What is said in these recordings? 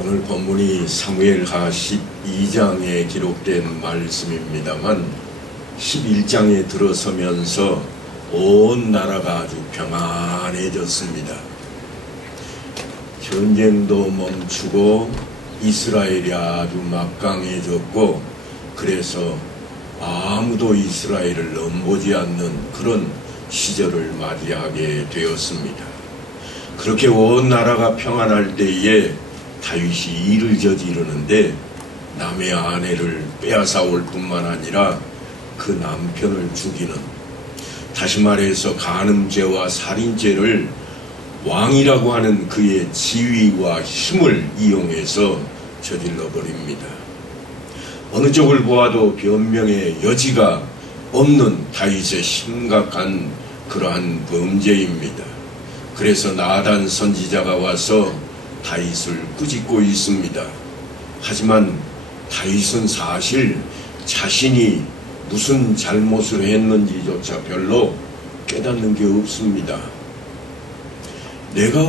오늘 본문이 사무엘하 12장에 기록된 말씀입니다만 11장에 들어서면서 온 나라가 아주 평안해졌습니다. 전쟁도 멈추고 이스라엘이 아주 막강해졌고, 그래서 아무도 이스라엘을 넘보지 않는 그런 시절을 맞이하게 되었습니다. 그렇게 온 나라가 평안할 때에 다윗이 일을 저지르는데 남의 아내를 빼앗아 올 뿐만 아니라 그 남편을 죽이는, 다시 말해서 간음죄와 살인죄를 왕이라고 하는 그의 지위와 힘을 이용해서 저질러 버립니다. 어느 쪽을 보아도 변명의 여지가 없는 다윗의 심각한 그러한 범죄입니다. 그래서 나단 선지자가 와서 다윗을 꾸짖고 있습니다. 하지만 다윗은 사실 자신이 무슨 잘못을 했는지조차 별로 깨닫는 게 없습니다. 내가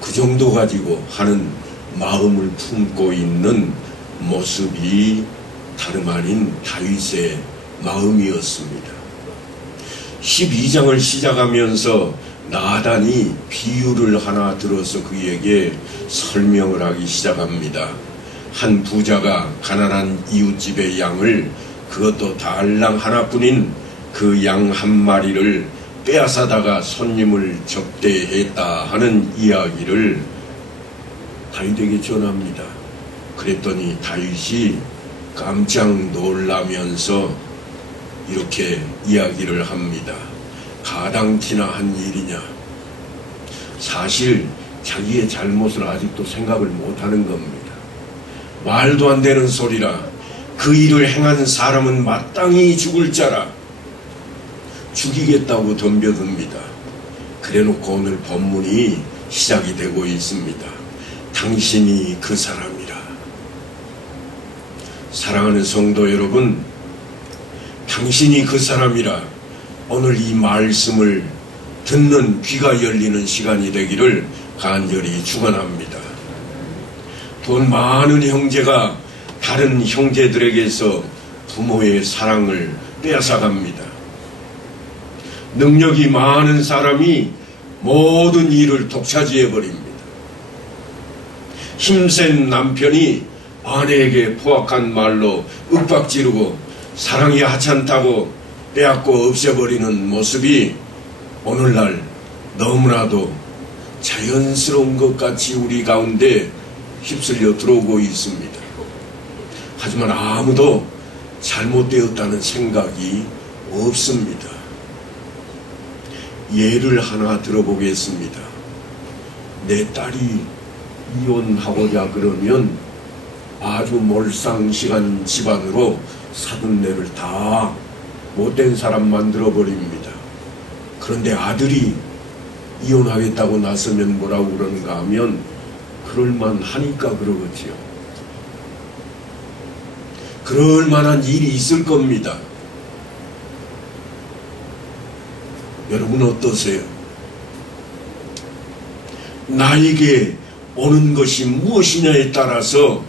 그 정도 가지고 하는 마음을 품고 있는 모습이 다름 아닌 다윗의 마음이었습니다. 12장을 시작하면서 나단이 비유를 하나 들어서 그에게 설명을 하기 시작합니다. 한 부자가 가난한 이웃집의 양을, 그것도 달랑 하나뿐인 그 양 한 마리를 빼앗아다가 손님을 접대했다 하는 이야기를 다윗에게 전합니다. 그랬더니 다윗이 깜짝 놀라면서 이렇게 이야기를 합니다. 가당키나 한 일이냐. 사실 자기의 잘못을 아직도 생각을 못하는 겁니다. 말도 안 되는 소리라. 그 일을 행한 사람은 마땅히 죽을 자라. 죽이겠다고 덤벼듭니다. 그래놓고 오늘 본문이 시작이 되고 있습니다. 당신이 그 사람이라. 사랑하는 성도 여러분, 당신이 그 사람이라, 오늘 이 말씀을 듣는 귀가 열리는 시간이 되기를 간절히 축원합니다. 돈 많은 형제가 다른 형제들에게서 부모의 사랑을 빼앗아갑니다. 능력이 많은 사람이 모든 일을 독차지해버립니다. 힘센 남편이 아내에게 포악한 말로 윽박지르고 사랑이 하찮다고 빼앗고 없애버리는 모습이 오늘날 너무나도 자연스러운 것 같이 우리 가운데 휩쓸려 들어오고 있습니다. 하지만 아무도 잘못되었다는 생각이 없습니다. 예를 하나 들어보겠습니다. 내 딸이 이혼하고자 그러면 아주 몰상식한 집안으로 사돈네를 다 못된 사람 만들어버립니다. 그런데 아들이 이혼하겠다고 나서면 뭐라고 그러는가 하면 그럴만하니까 그러겠지요. 그럴 만한 일이 있을 겁니다. 여러분 어떠세요? 나에게 오는 것이 무엇이냐에 따라서,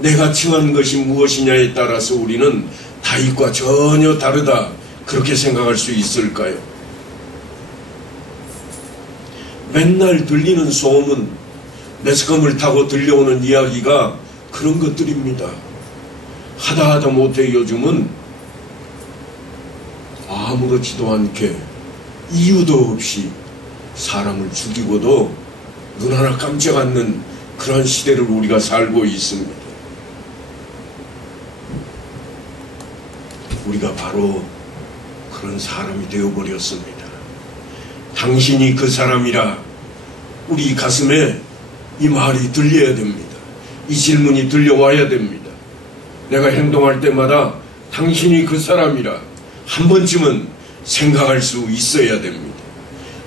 내가 청한 것이 무엇이냐에 따라서 우리는 다윗과 전혀 다르다, 그렇게 생각할 수 있을까요? 맨날 들리는 소문, 매스컴을 타고 들려오는 이야기가 그런 것들입니다. 하다 못해 요즘은 아무렇지도 않게 이유도 없이 사람을 죽이고도 눈 하나 깜짝 않는 그런 시대를 우리가 살고 있습니다. 우리가 바로 그런 사람이 되어버렸습니다. 당신이 그 사람이라, 우리 가슴에 이 말이 들려야 됩니다. 이 질문이 들려와야 됩니다. 내가 행동할 때마다 당신이 그 사람이라 한 번쯤은 생각할 수 있어야 됩니다.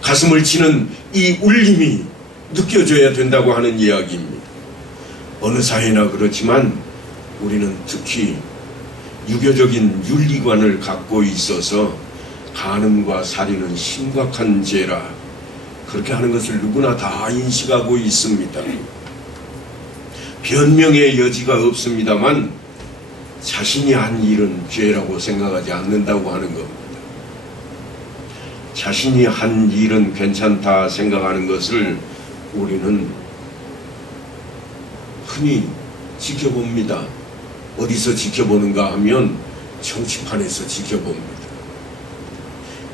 가슴을 치는 이 울림이 느껴져야 된다고 하는 이야기입니다. 어느 사회나 그렇지만 우리는 특히 유교적인 윤리관을 갖고 있어서 간음과 살인은 심각한 죄라 그렇게 하는 것을 누구나 다 인식하고 있습니다. 변명의 여지가 없습니다만 자신이 한 일은 죄라고 생각하지 않는다고 하는 겁니다. 자신이 한 일은 괜찮다 생각하는 것을 우리는 흔히 지켜봅니다. 어디서 지켜보는가 하면 정치판에서 지켜봅니다.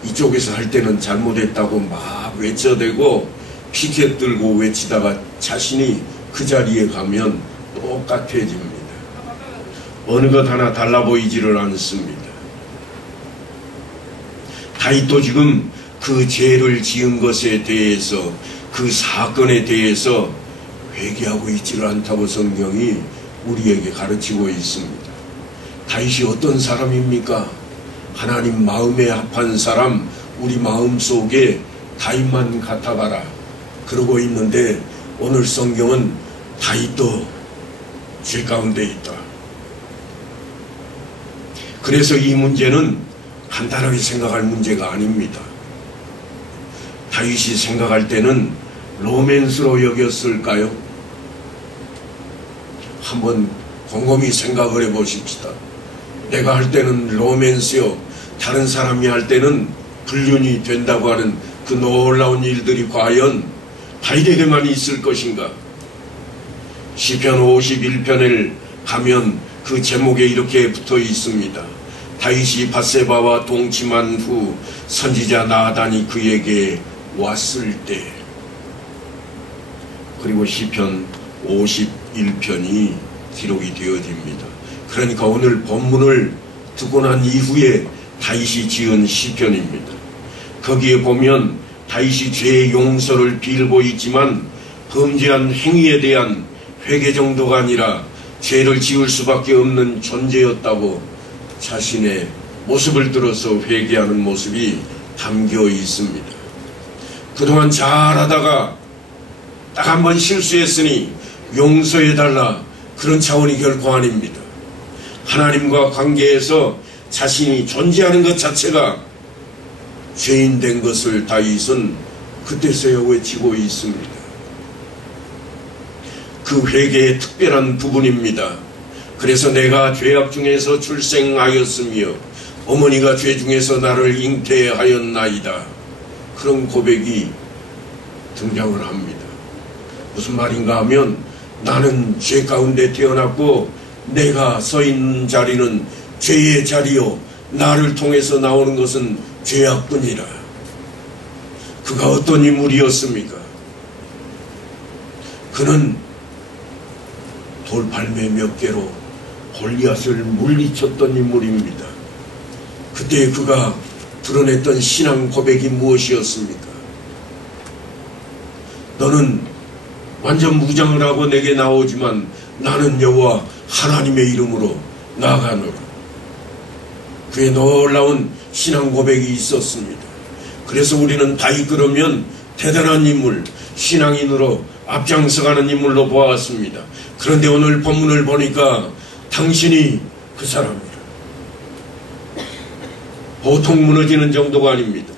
이쪽에서 할 때는 잘못했다고 막 외쳐대고 피켓 들고 외치다가 자신이 그 자리에 가면 똑같아집니다. 어느 것 하나 달라 보이지를 않습니다. 다윗도 지금 그 죄를 지은 것에 대해서, 그 사건에 대해서 회개하고 있지를 않다고 성경이 우리에게 가르치고 있습니다. 다윗이 어떤 사람입니까? 하나님 마음에 합한 사람, 우리 마음속에 다윗만 같아봐라 그러고 있는데, 오늘 성경은 다윗도 죄 가운데 있다. 그래서 이 문제는 간단하게 생각할 문제가 아닙니다. 다윗이 생각할 때는 로맨스로 여겼을까요? 한번 곰곰이 생각을 해보십시다. 내가 할 때는 로맨스요, 다른 사람이 할 때는 불륜이 된다고 하는 그 놀라운 일들이 과연 다윗에게만 있을 것인가? 시편 51편을 가면 그 제목에 이렇게 붙어 있습니다. 다윗이 밧세바와 동침한 후 선지자 나단이 그에게 왔을 때. 그리고 시편 51편이 기록이 되어집니다. 그러니까 오늘 본문을 듣고 난 이후에 다윗이 지은 시편입니다. 거기에 보면 다윗이 죄의 용서를 빌고 있지만 범죄한 행위에 대한 회개 정도가 아니라 죄를 지을 수밖에 없는 존재였다고 자신의 모습을 들어서 회개하는 모습이 담겨 있습니다. 그동안 잘하다가 딱 한 번 실수했으니 용서해달라, 그런 차원이 결코 아닙니다. 하나님과 관계에서 자신이 존재하는 것 자체가 죄인 된 것을 다윗은 그때서야 외치고 있습니다. 그 회개의 특별한 부분입니다. 그래서 내가 죄악 중에서 출생하였으며 어머니가 죄 중에서 나를 잉태하였나이다. 그런 고백이 등장을 합니다. 무슨 말인가 하면 나는 죄 가운데 태어났고 내가 서 있는 자리는 죄의 자리요, 나를 통해서 나오는 것은 죄악뿐이라. 그가 어떤 인물이었습니까? 그는 돌팔매 몇 개로 골리앗을 물리쳤던 인물입니다. 그때 그가 드러냈던 신앙 고백이 무엇이었습니까? 너는 완전 무장을 하고 내게 나오지만 나는 여호와 하나님의 이름으로 나아가노라. 그의 놀라운 신앙 고백이 있었습니다. 그래서 우리는 다윗 그러면 대단한 인물, 신앙인으로 앞장서가는 인물로 보았습니다. 그런데 오늘 본문을 보니까 당신이 그 사람이라. 보통 무너지는 정도가 아닙니다.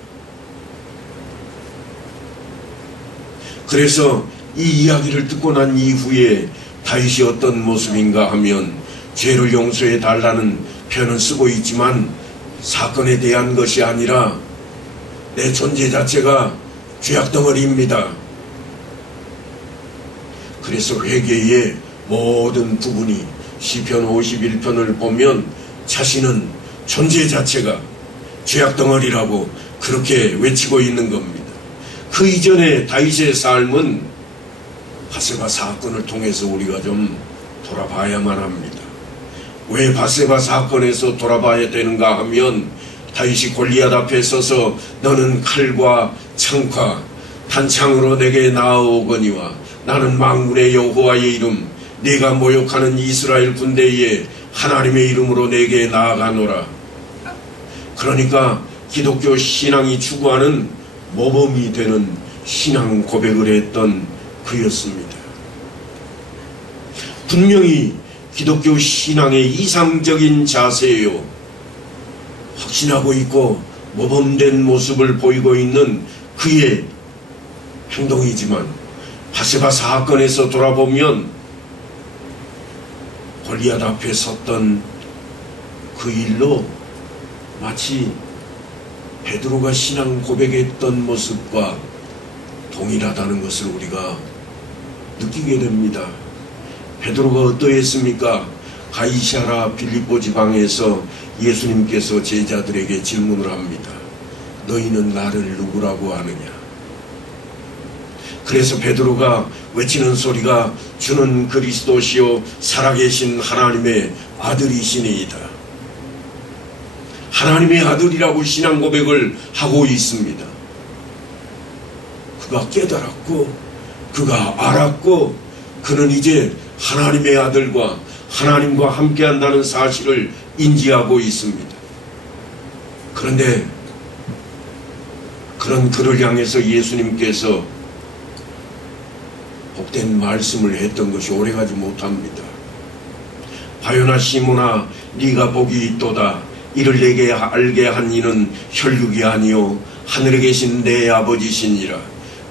그래서 이 이야기를 듣고 난 이후에 다윗이 어떤 모습인가 하면 죄를 용서해 달라는 표현을 쓰고 있지만 사건에 대한 것이 아니라 내 존재 자체가 죄악덩어리입니다. 그래서 회개의 모든 부분이 시편 51편을 보면 자신은 존재 자체가 죄악덩어리라고 그렇게 외치고 있는 겁니다. 그 이전에 다윗의 삶은 밧세바 사건을 통해서 우리가 좀 돌아봐야만 합니다. 왜 밧세바 사건에서 돌아봐야 되는가 하면 다윗이 골리앗 앞에 서서 너는 칼과 창과 단창으로 내게 나아오거니와 나는 만군의 여호와의 이름 네가 모욕하는 이스라엘 군대의 하나님의 이름으로 내게 나아가노라. 그러니까 기독교 신앙이 추구하는 모범이 되는 신앙 고백을 했던 그였습니다. 분명히 기독교 신앙의 이상적인 자세예요. 확신하고 있고 모범된 모습을 보이고 있는 그의 행동이지만 밧세바 사건에서 돌아보면 골리앗 앞에 섰던 그 일로 마치 베드로가 신앙 고백했던 모습과 동일하다는 것을 우리가 느끼게 됩니다. 베드로가 어떠했습니까? 가이사랴 빌립보 지방에서 예수님께서 제자들에게 질문을 합니다. 너희는 나를 누구라고 하느냐? 그래서 베드로가 외치는 소리가 주는 그리스도시요 살아계신 하나님의 아들이시니이다. 하나님의 아들이라고 신앙 고백을 하고 있습니다. 그가 깨달았고 그가 알았고 그는 이제 하나님의 아들과 하나님과 함께한다는 사실을 인지하고 있습니다. 그런데 그런 그를 향해서 예수님께서 복된 말씀을 했던 것이 오래가지 못합니다. 바요나 시몬아 네가 복이 있도다. 이를 내게 알게 한 이는 혈육이 아니요 하늘에 계신 내 아버지시니라.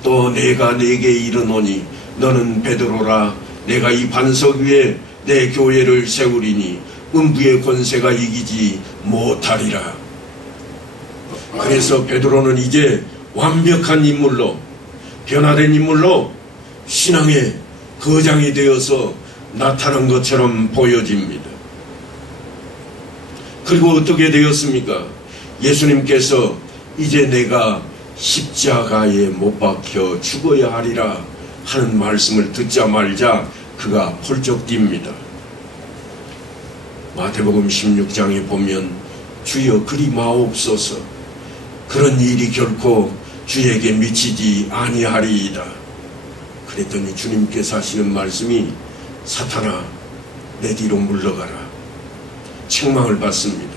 또 내가 네게 이르노니 너는 베드로라. 내가 이 반석 위에 내 교회를 세우리니 음부의 권세가 이기지 못하리라. 그래서 베드로는 이제 완벽한 인물로, 변화된 인물로 신앙의 거장이 되어서 나타난 것처럼 보여집니다. 그리고 어떻게 되었습니까? 예수님께서 이제 내가 십자가에 못 박혀 죽어야 하리라 하는 말씀을 듣자마자 그가 펄쩍 뜁니다. 마태복음 16장에 보면 주여 그리 마옵소서, 그런 일이 결코 주에게 미치지 아니하리이다. 그랬더니 주님께서 하시는 말씀이 사탄아 내 뒤로 물러가라. 책망을 받습니다.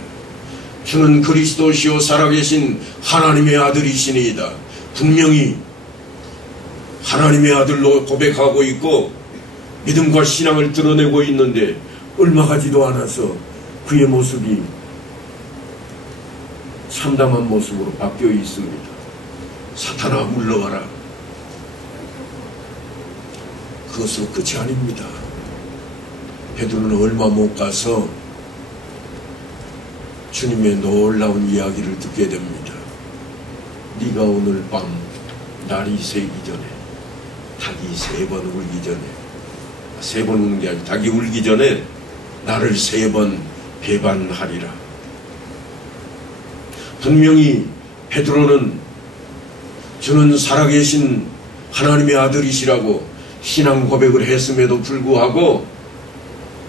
주는 그리스도시요 살아계신 하나님의 아들이시니이다. 분명히 하나님의 아들로 고백하고 있고 믿음과 신앙을 드러내고 있는데 얼마 가지도 않아서 그의 모습이 참담한 모습으로 바뀌어 있습니다. 사탄아 물러가라. 그것으로 끝이 아닙니다. 베드로는 얼마 못 가서 주님의 놀라운 이야기를 듣게 됩니다. 네가 오늘 밤 날이 새기 전에, 닭이 3번 울기 전에, 3번 우는 게 아니라 닭이 울기 전에 나를 3번 배반하리라. 분명히 베드로는 주는 살아계신 하나님의 아들이시라고 신앙 고백을 했음에도 불구하고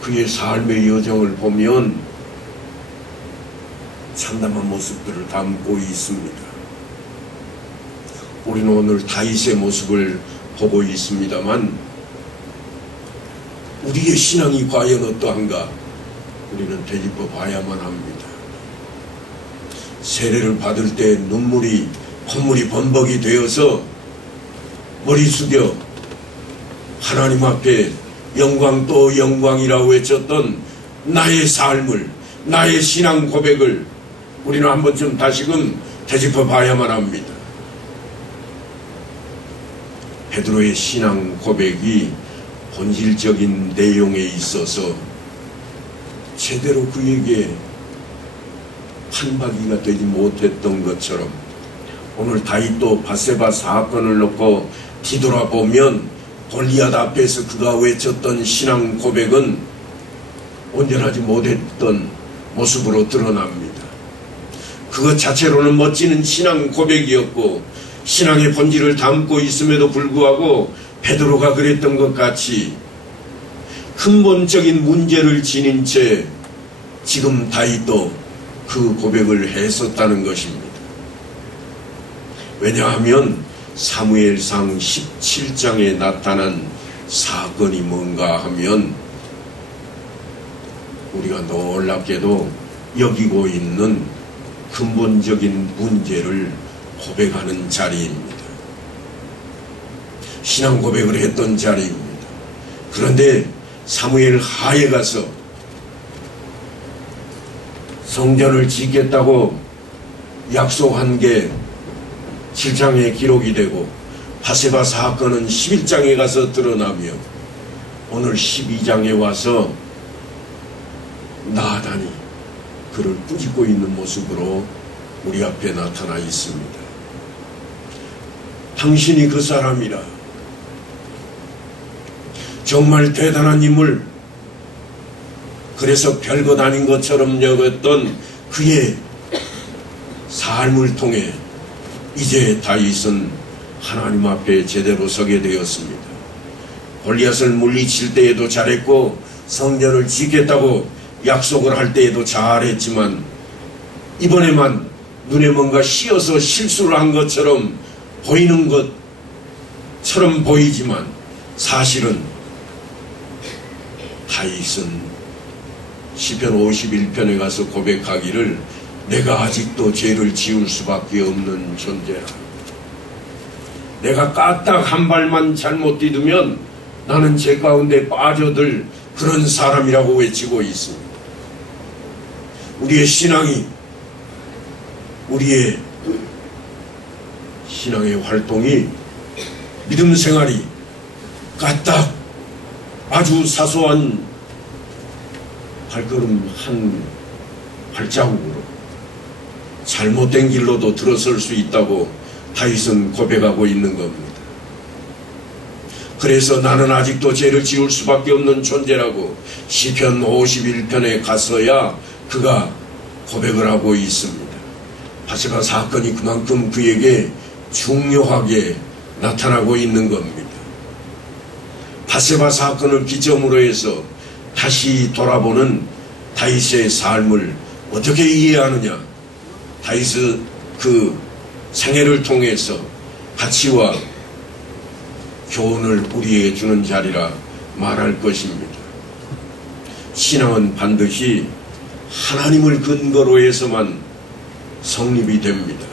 그의 삶의 여정을 보면 참담한 모습들을 담고 있습니다. 우리는 오늘 다윗의 모습을 보고 있습니다만 우리의 신앙이 과연 어떠한가 우리는 되짚어 봐야만 합니다. 세례를 받을 때 눈물이 콧물이 범벅이 되어서 머리 숙여 하나님 앞에 영광 또 영광이라고 외쳤던 나의 삶을, 나의 신앙 고백을 우리는 한 번쯤 다시금 되짚어 봐야만 합니다. 베드로의 신앙 고백이 본질적인 내용에 있어서 제대로 그에게 한바퀴가 되지 못했던 것처럼 오늘 다윗도 밧세바 사건을 놓고 뒤돌아보면 골리앗 앞에서 그가 외쳤던 신앙 고백은 온전하지 못했던 모습으로 드러납니다. 그것 자체로는 멋지는 신앙 고백이었고 신앙의 본질을 담고 있음에도 불구하고 베드로가 그랬던 것 같이 근본적인 문제를 지닌 채 지금 다윗도 그 고백을 했었다는 것입니다. 왜냐하면 사무엘상 17장에 나타난 사건이 뭔가 하면 우리가 놀랍게도 여기고 있는 근본적인 문제를 고백하는 자리입니다. 신앙 고백을 했던 자리입니다. 그런데 사무엘 하에 가서 성전을 짓겠다고 약속한 게 7장에 기록이 되고 밧세바 사건은 11장에 가서 드러나며 오늘 12장에 와서 나단이 그를 꾸짖고 있는 모습으로 우리 앞에 나타나 있습니다. 당신이 그 사람이라. 정말 대단한 인물, 그래서 별것 아닌 것처럼 여겼던 그의 삶을 통해 이제 다윗은 하나님 앞에 제대로 서게 되었습니다. 골리앗을 물리칠 때에도 잘했고 성전을 짓겠다고 약속을 할 때에도 잘했지만 이번에만 눈에 뭔가 씌어서 실수를 한 것처럼 보이는 것처럼 보이지만 사실은 다윗은 시편 51편에 가서 고백하기를 내가 아직도 죄를 지을 수밖에 없는 존재라. 내가 까딱 한 발만 잘못 디디면 나는 죄 가운데 빠져들 그런 사람이라고 외치고 있습니다. 우리의 신앙이, 우리의 신앙의 활동이, 믿음 생활이 까딱 아주 사소한 발걸음 한 발자국으로 잘못된 길로도 들어설 수 있다고 다윗은 고백하고 있는 겁니다. 그래서 나는 아직도 죄를 지을 수밖에 없는 존재라고 시편 51편에 가서야 그가 고백을 하고 있습니다. 바세바 사건이 그만큼 그에게 중요하게 나타나고 있는 겁니다. 바세바 사건을 기점으로 해서 다시 돌아보는 다윗의 삶을 어떻게 이해하느냐. 다윗의 그 생애를 통해서 가치와 교훈을 우리에게 주는 자리라 말할 것입니다. 신앙은 반드시 하나님을 근거로 해서만 성립이 됩니다.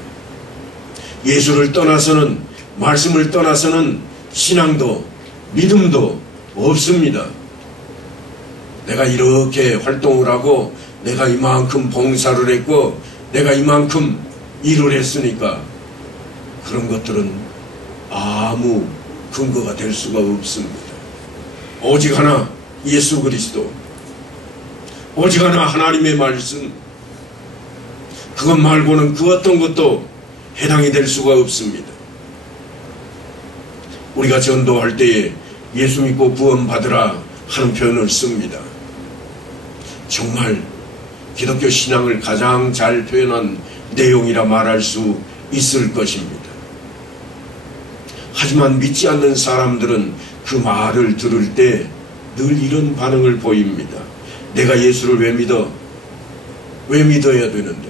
예수를 떠나서는, 말씀을 떠나서는 신앙도 믿음도 없습니다. 내가 이렇게 활동을 하고 내가 이만큼 봉사를 했고 내가 이만큼 일을 했으니까 그런 것들은 아무 근거가 될 수가 없습니다. 오직 하나 예수 그리스도, 오직 하나 하나님의 말씀, 그것 말고는 그 어떤 것도 해당이 될 수가 없습니다. 우리가 전도할 때에 예수 믿고 구원받으라 하는 표현을 씁니다. 정말 기독교 신앙을 가장 잘 표현한 내용이라 말할 수 있을 것입니다. 하지만 믿지 않는 사람들은 그 말을 들을 때 늘 이런 반응을 보입니다. 내가 예수를 왜 믿어? 왜 믿어야 되는데?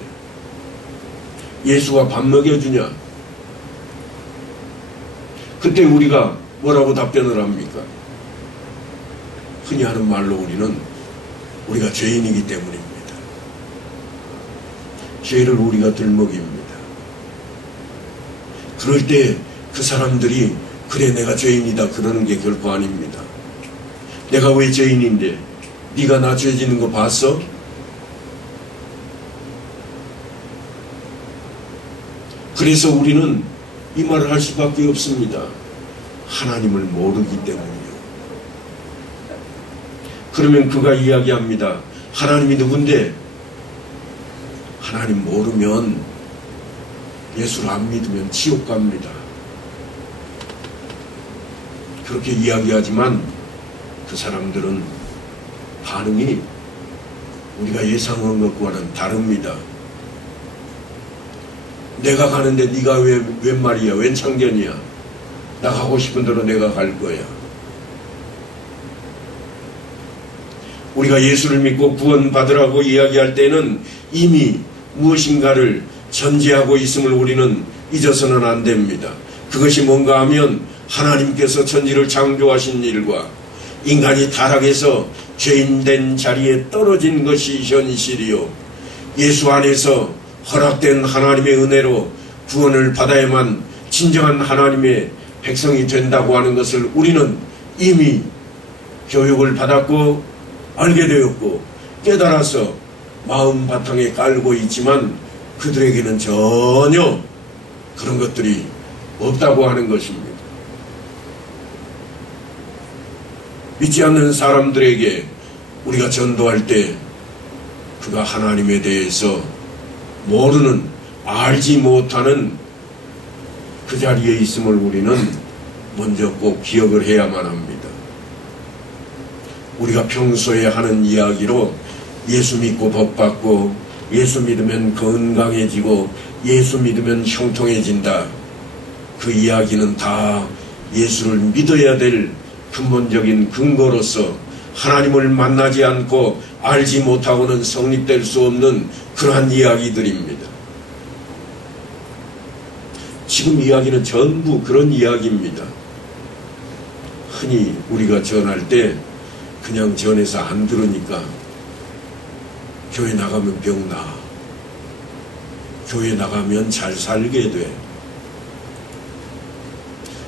예수가 밥 먹여주냐? 그때 우리가 뭐라고 답변을 합니까? 흔히 하는 말로 우리가 죄인이기 때문입니다. 죄를 우리가 들먹입니다. 그럴 때 그 사람들이 그래 내가 죄인이다 그러는 게 결코 아닙니다. 내가 왜 죄인인데 네가 나 죄 지는 거 봤어? 그래서 우리는 이 말을 할 수밖에 없습니다. 하나님을 모르기 때문이요. 그러면 그가 이야기합니다. 하나님이 누군데? 하나님 모르면, 예수를 안 믿으면 지옥 갑니다. 그렇게 이야기하지만 그 사람들은 반응이 우리가 예상한 것과는 다릅니다. 내가 가는데 네가 웬 말이야? 웬 참견이야? 나 가고 싶은 대로 내가 갈 거야. 우리가 예수를 믿고 구원받으라고 이야기할 때는 이미 무엇인가를 전제하고 있음을 우리는 잊어서는 안 됩니다. 그것이 뭔가 하면 하나님께서 천지를 창조하신 일과 인간이 타락해서 죄인된 자리에 떨어진 것이 현실이요, 예수 안에서 허락된 하나님의 은혜로 구원을 받아야만 진정한 하나님의 백성이 된다고 하는 것을 우리는 이미 교육을 받았고 알게 되었고 깨달아서 마음 바탕에 깔고 있지만 그들에게는 전혀 그런 것들이 없다고 하는 것입니다. 믿지 않는 사람들에게 우리가 전도할 때 그가 하나님에 대해서 모르는, 알지 못하는 그 자리에 있음을 우리는 먼저 꼭 기억을 해야만 합니다. 우리가 평소에 하는 이야기로 예수 믿고 복 받고, 예수 믿으면 건강해지고, 예수 믿으면 형통해진다. 그 이야기는 다 예수를 믿어야 될 근본적인 근거로서 하나님을 만나지 않고 알지 못하고는 성립될 수 없는 그러한 이야기들입니다. 지금 이야기는 전부 그런 이야기입니다. 흔히 우리가 전할 때 그냥 전해서 안 들으니까 교회 나가면 병 나, 교회 나가면 잘 살게 돼.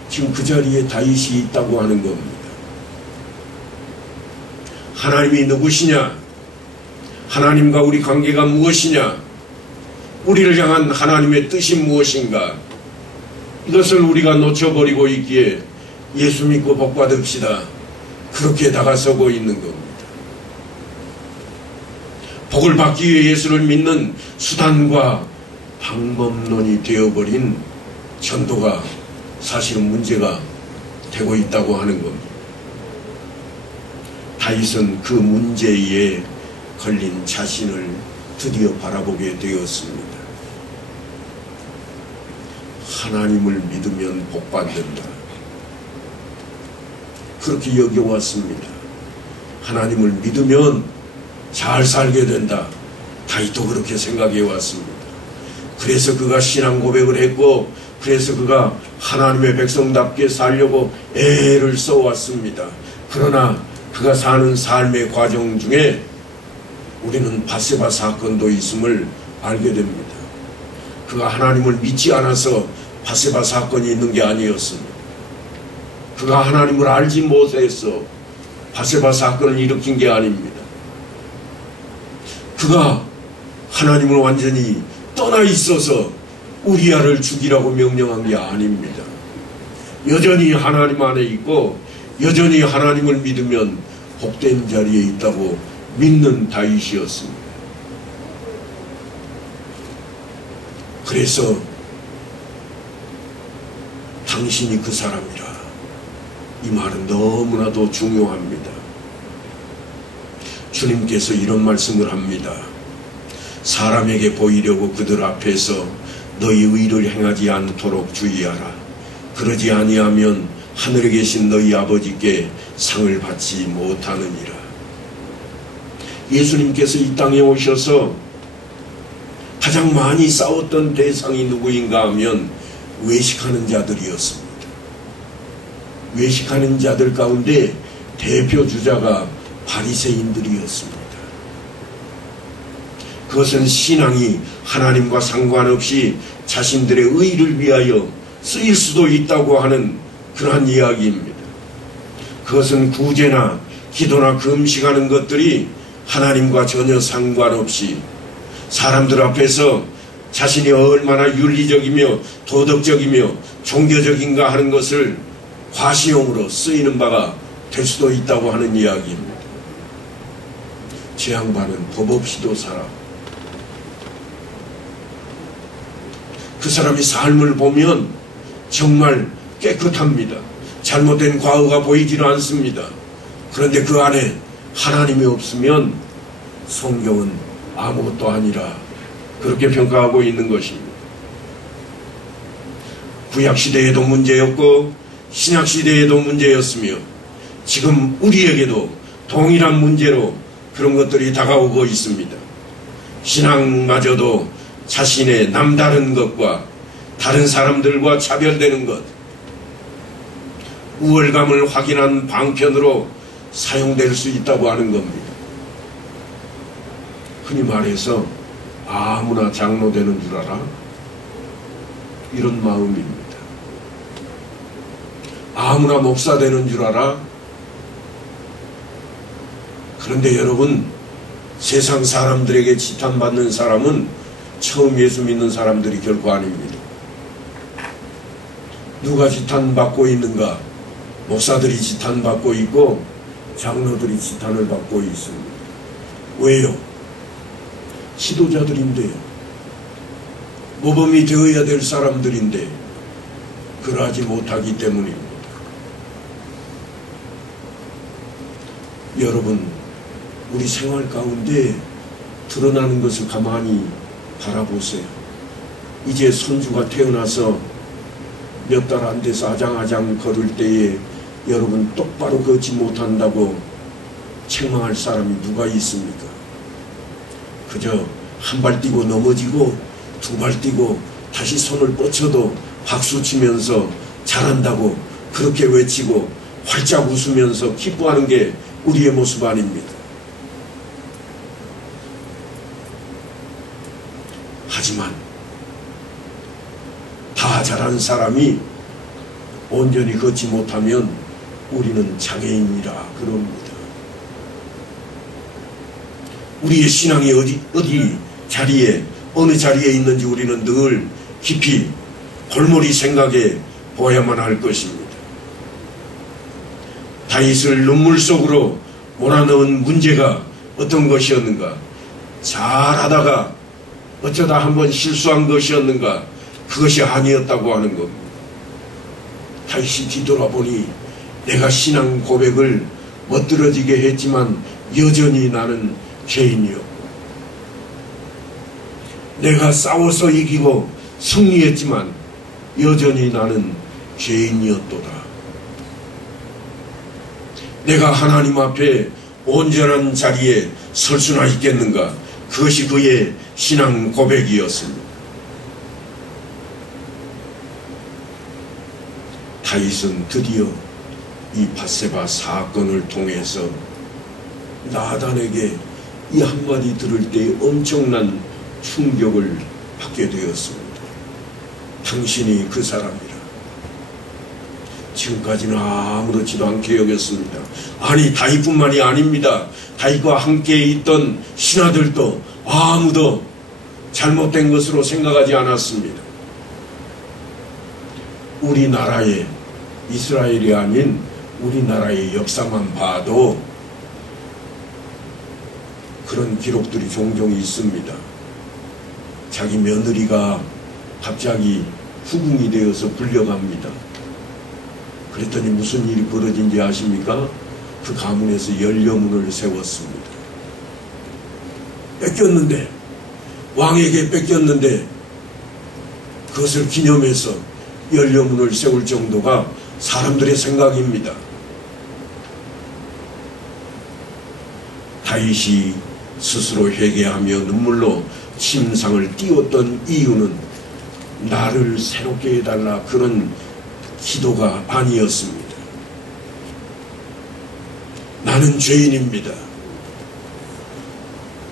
지금 그 자리에 다윗이 있다고 하는 겁니다. 하나님이 누구시냐? 하나님과 우리 관계가 무엇이냐? 우리를 향한 하나님의 뜻이 무엇인가? 이것을 우리가 놓쳐버리고 있기에 예수 믿고 복 받읍시다. 그렇게 다가서고 있는 겁니다. 복을 받기 위해 예수를 믿는 수단과 방법론이 되어버린 전도가 사실은 문제가 되고 있다고 하는 겁니다. 다윗은 그 문제에 걸린 자신을 드디어 바라보게 되었습니다. 하나님을 믿으면 복받는다. 그렇게 여겨왔습니다. 하나님을 믿으면 잘 살게 된다. 다윗도 그렇게 생각해 왔습니다. 그래서 그가 신앙 고백을 했고, 그래서 그가 하나님의 백성답게 살려고 애를 써왔습니다. 그러나 그가 사는 삶의 과정 중에 우리는 밧세바 사건도 있음을 알게 됩니다. 그가 하나님을 믿지 않아서 밧세바 사건이 있는 게 아니었습니다. 그가 하나님을 알지 못해서 밧세바 사건을 일으킨 게 아닙니다. 그가 하나님을 완전히 떠나 있어서 우리아를 죽이라고 명령한 게 아닙니다. 여전히 하나님 안에 있고 여전히 하나님을 믿으면 복된 자리에 있다고 믿는 다윗이었습니다. 그래서 당신이 그 사람이라, 이 말은 너무나도 중요합니다. 주님께서 이런 말씀을 합니다. 사람에게 보이려고 그들 앞에서 너희 의를 행하지 않도록 주의하라. 그러지 아니하면 하늘에 계신 너희 아버지께 상을 받지 못하느니라. 예수님께서 이 땅에 오셔서 가장 많이 싸웠던 대상이 누구인가 하면 외식하는 자들이었습니다. 외식하는 자들 가운데 대표 주자가 바리새인들이었습니다. 그것은 신앙이 하나님과 상관없이 자신들의 의를 위하여 쓰일 수도 있다고 하는 그러한 이야기입니다. 그것은 구제나 기도나 금식하는 것들이 하나님과 전혀 상관없이 사람들 앞에서 자신이 얼마나 윤리적이며 도덕적이며 종교적인가 하는 것을 과시용으로 쓰이는 바가 될 수도 있다고 하는 이야기입니다. 제 양반은 법 없이도 살아. 그 사람이 삶을 보면 정말 깨끗합니다. 잘못된 과거가 보이지는 않습니다. 그런데 그 안에 하나님이 없으면 성경은 아무것도 아니라 그렇게 평가하고 있는 것입니다. 구약시대에도 문제였고 신약시대에도 문제였으며 지금 우리에게도 동일한 문제로 그런 것들이 다가오고 있습니다. 신앙마저도 자신의 남다른 것과 다른 사람들과 차별되는 것, 우월감을 확인한 방편으로 사용될 수 있다고 하는 겁니다. 흔히 말해서 아무나 장로 되는 줄 알아? 이런 마음입니다. 아무나 목사 되는 줄 알아? 그런데 여러분, 세상 사람들에게 지탄받는 사람은 처음 예수 믿는 사람들이 결코 아닙니다. 누가 지탄받고 있는가? 목사들이 지탄받고 있고 장로들이 지탄을 받고 있습니다. 왜요? 지도자들인데, 모범이 되어야 될 사람들인데 그러하지 못하기 때문입니다. 여러분, 우리 생활 가운데 드러나는 것을 가만히 바라보세요. 이제 손주가 태어나서 몇 달 안 돼서 아장아장 걸을 때에 여러분 똑바로 걷지 못한다고 책망할 사람이 누가 있습니까? 그저 한 발 뛰고 넘어지고 두 발 뛰고 다시 손을 뻗쳐도 박수치면서 잘한다고 그렇게 외치고 활짝 웃으면서 기뻐하는 게 우리의 모습 아닙니다. 하지만 다 잘한 사람이 온전히 걷지 못하면 우리는 장애인이라 그럽니다. 우리의 신앙이 어디 자리에, 어느 자리에 있는지 우리는 늘 깊이 골몰이 생각해 보아야만 할 것입니다. 다윗을 눈물 속으로 몰아넣은 문제가 어떤 것이었는가? 잘하다가 어쩌다 한번 실수한 것이었는가? 그것이 아니었다고 하는 겁니다. 다윗이 뒤돌아보니 내가 신앙 고백을 멋들어지게 했지만 여전히 나는 죄인이었고, 내가 싸워서 이기고 승리했지만 여전히 나는 죄인이었도다. 내가 하나님 앞에 온전한 자리에 설 수나 있겠는가? 그것이 그의 신앙 고백이었습니다. 다윗은 드디어 이 밧세바 사건을 통해서 나단에게 이 한마디 들을 때 엄청난 충격을 받게 되었습니다. 당신이 그 사람이라. 지금까지는 아무렇지도 않게 여겼습니다. 아니, 다윗뿐만이 아닙니다. 다윗과 함께 있던 신하들도 아무도 잘못된 것으로 생각하지 않았습니다. 우리나라의, 이스라엘이 아닌 우리나라의 역사만 봐도 그런 기록들이 종종 있습니다. 자기 며느리가 갑자기 후궁이 되어서 불려갑니다. 그랬더니 무슨 일이 벌어진지 아십니까? 그 가문에서 연료문을 세웠습니다. 뺏겼는데, 왕에게 뺏겼는데 그것을 기념해서 연료문을 세울 정도가 사람들의 생각입니다. 다윗이 스스로 회개하며 눈물로 침상을 띄웠던 이유는 나를 새롭게 해달라 그런 기도가 아니었습니다. 나는 죄인입니다.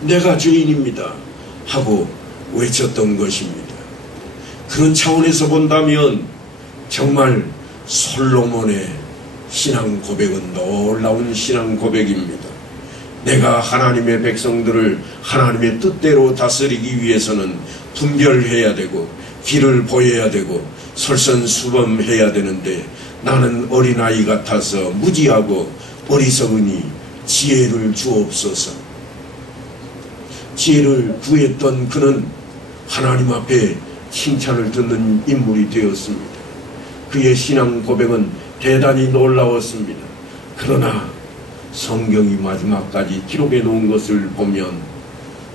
내가 죄인입니다. 하고 외쳤던 것입니다. 그런 차원에서 본다면 정말 솔로몬의 신앙 고백은 놀라운 신앙 고백입니다. 내가 하나님의 백성들을 하나님의 뜻대로 다스리기 위해서는 분별해야 되고 길을 보여야 되고 설선수범해야 되는데 나는 어린아이 같아서 무지하고 어리석으니 지혜를 주옵소서. 지혜를 구했던 그는 하나님 앞에 칭찬을 듣는 인물이 되었습니다. 그의 신앙 고백은 대단히 놀라웠습니다. 그러나 성경이 마지막까지 기록해 놓은 것을 보면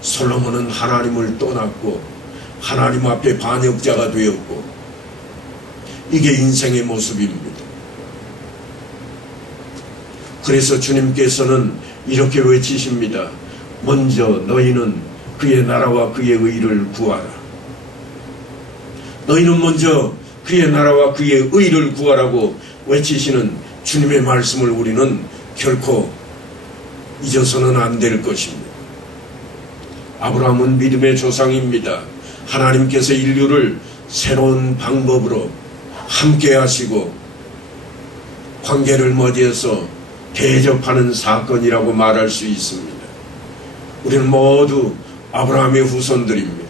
솔로몬은 하나님을 떠났고 하나님 앞에 반역자가 되었고, 이게 인생의 모습입니다. 그래서 주님께서는 이렇게 외치십니다. 먼저 너희는 그의 나라와 그의 의를 구하라. 너희는 먼저 그의 나라와 그의 의를 구하라고 외치시는 주님의 말씀을 우리는 결코 잊어서는 안 될 것입니다. 아브라함은 믿음의 조상입니다. 하나님께서 인류를 새로운 방법으로 함께 하시고 관계를 맞이해서 대접하는 사건이라고 말할 수 있습니다. 우리는 모두 아브라함의 후손들입니다.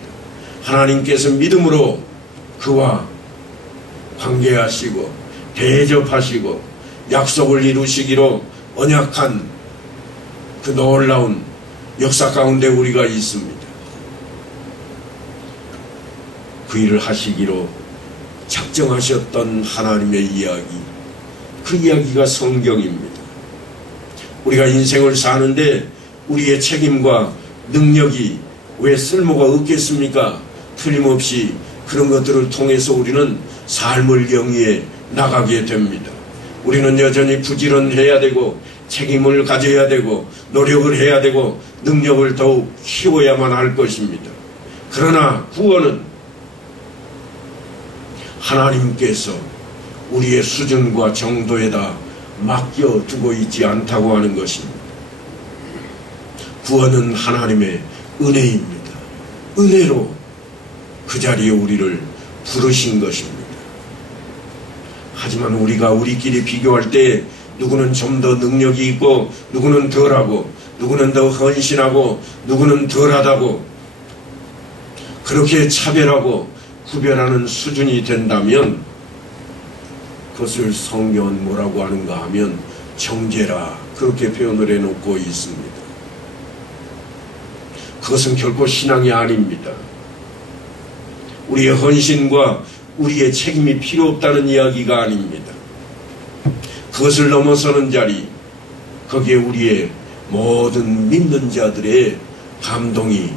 하나님께서 믿음으로 그와 관계하시고 대접하시고 약속을 이루시기로 언약한 그 놀라운 역사 가운데 우리가 있습니다. 그 일을 하시기로 작정하셨던 하나님의 이야기, 그 이야기가 성경입니다. 우리가 인생을 사는데 우리의 책임과 능력이 왜 쓸모가 없겠습니까? 틀림없이 그런 것들을 통해서 우리는 삶을 영위해 나가게 됩니다. 우리는 여전히 부지런해야 되고 책임을 가져야 되고 노력을 해야 되고 능력을 더욱 키워야만 할 것입니다. 그러나 구원은 하나님께서 우리의 수준과 정도에다 맡겨두고 있지 않다고 하는 것입니다. 구원은 하나님의 은혜입니다. 은혜로 그 자리에 우리를 부르신 것입니다. 하지만 우리가 우리끼리 비교할 때 누구는 좀 더 능력이 있고 누구는 덜하고 누구는 더 헌신하고 누구는 덜하다고 그렇게 차별하고 구별하는 수준이 된다면 그것을 성경은 뭐라고 하는가 하면 정죄라 그렇게 표현을 해놓고 있습니다. 그것은 결코 신앙이 아닙니다. 우리의 헌신과 우리의 책임이 필요 없다는 이야기가 아닙니다. 그것을 넘어서는 자리, 거기에 우리의 모든 믿는 자들의 감동이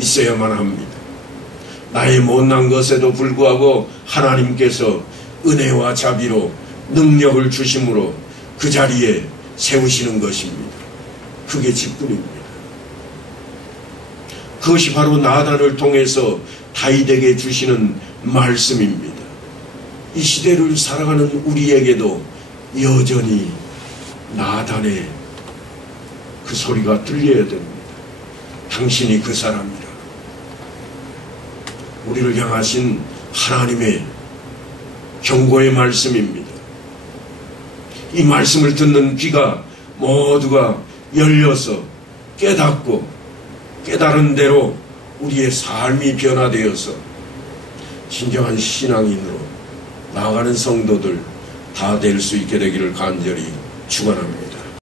있어야만 합니다. 나의 못난 것에도 불구하고 하나님께서 은혜와 자비로 능력을 주심으로 그 자리에 세우시는 것입니다. 그게 직분입니다. 그것이 바로 나단을 통해서 다윗에게 주시는 말씀입니다. 이 시대를 살아가는 우리에게도 여전히 나단의 그 소리가 들려야 됩니다. 당신이 그 사람이라. 우리를 향하신 하나님의 경고의 말씀입니다. 이 말씀을 듣는 귀가 모두가 열려서 깨닫고 깨달은 대로 우리의 삶이 변화되어서 진정한 신앙인으로 나아가는 성도들 다 될 수 있게 되기를 간절히 축원합니다.